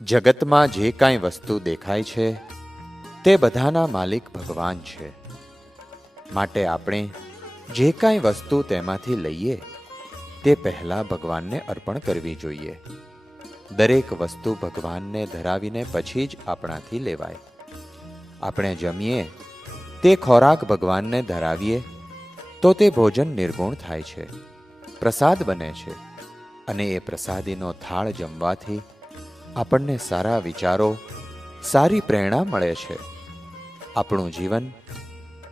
જગતમાં જે કાંઈ વસ્તુ દેખાય છે તે બધાના માલિક ભગવાન છે. માટે આપણે જે કાંઈ વસ્તુ તેમાંથી લઈએ તે પહેલાં ભગવાનને અર્પણ કરવી જોઈએ. દરેક વસ્તુ ભગવાનને ધરાવીને પછી જ આપણાથી લેવાય. આપણે જમીએ તે ખોરાક ભગવાનને ધરાવીએ તો તે ભોજન નિર્ગુણ થાય છે, પ્રસાદ બને છે, અને એ પ્રસાદીનો થાળ જમવાથી આપણને સારા વિચારો, સારી પ્રેરણા મળે છે. આપણું જીવન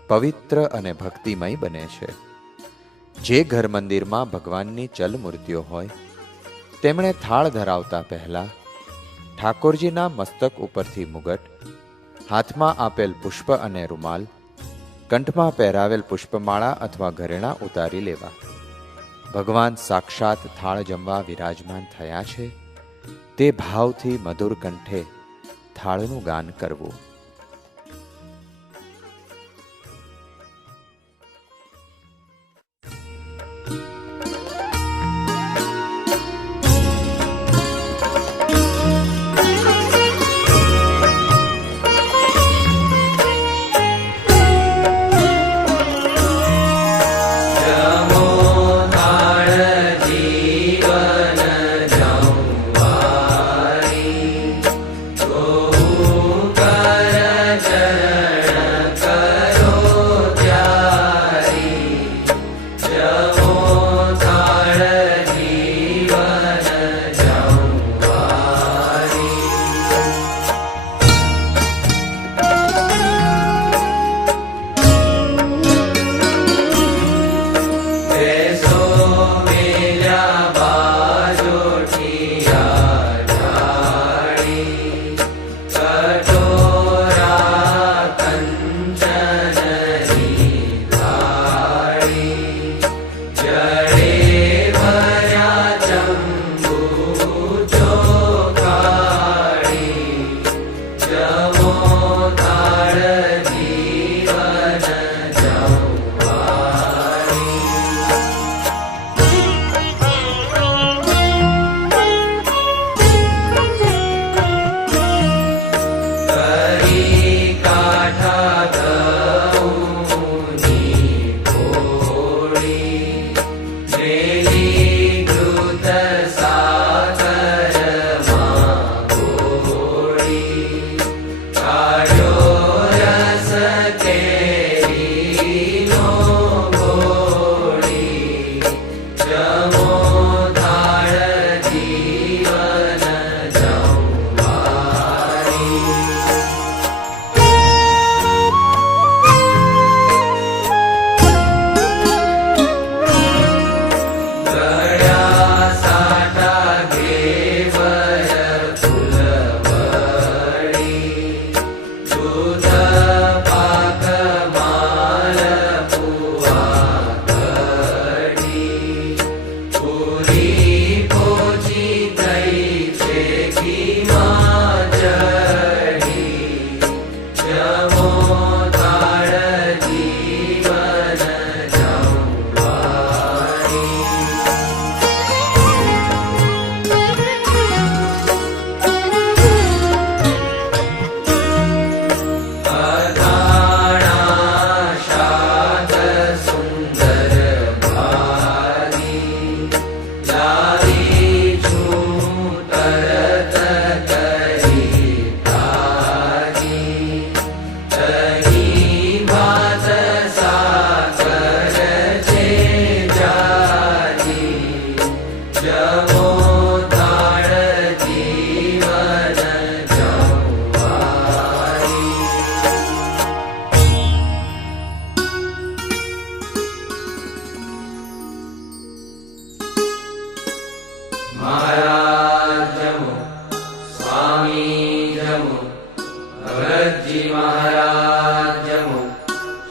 પવિત્ર અને ભક્તિમય બને છે. જે ઘર મંદિરમાં ભગવાનની ચલ મૂર્તિઓ હોય તેમણે થાળ ધરાવતા પહેલા ઠાકોરજીના મસ્તક ઉપરથી મુગટ, હાથમાં આપેલ પુષ્પ અને રૂમાલ, કંઠમાં પહેરાવેલ પુષ્પમાળા અથવા ઘરેણાં ઉતારી લેવા. ભગવાન સાક્ષાત થાળ જમવા વિરાજમાન થયા છે તે ભાવથી મધુર કંઠે થાળનું ગાન કરવું. महाराज जमो, स्वामी जमो, भगत जी महाराज जमो,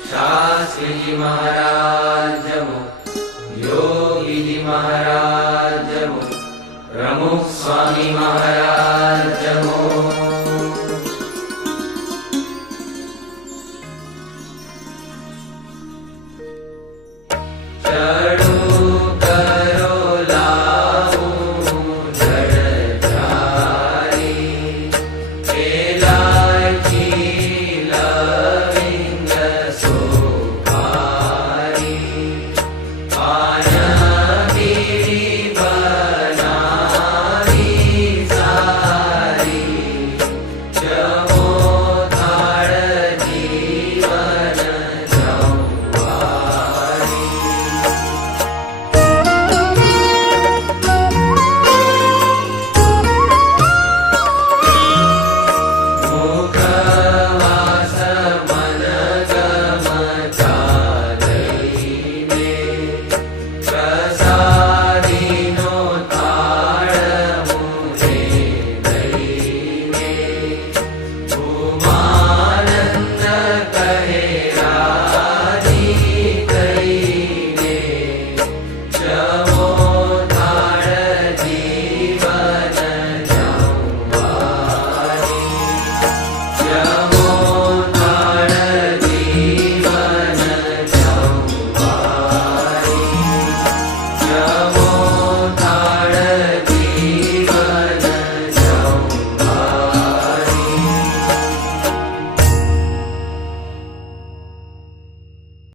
शास्त्री जी महाराज जमो, योगी जी महाराज जमो, प्रमुख स्वामी महाराज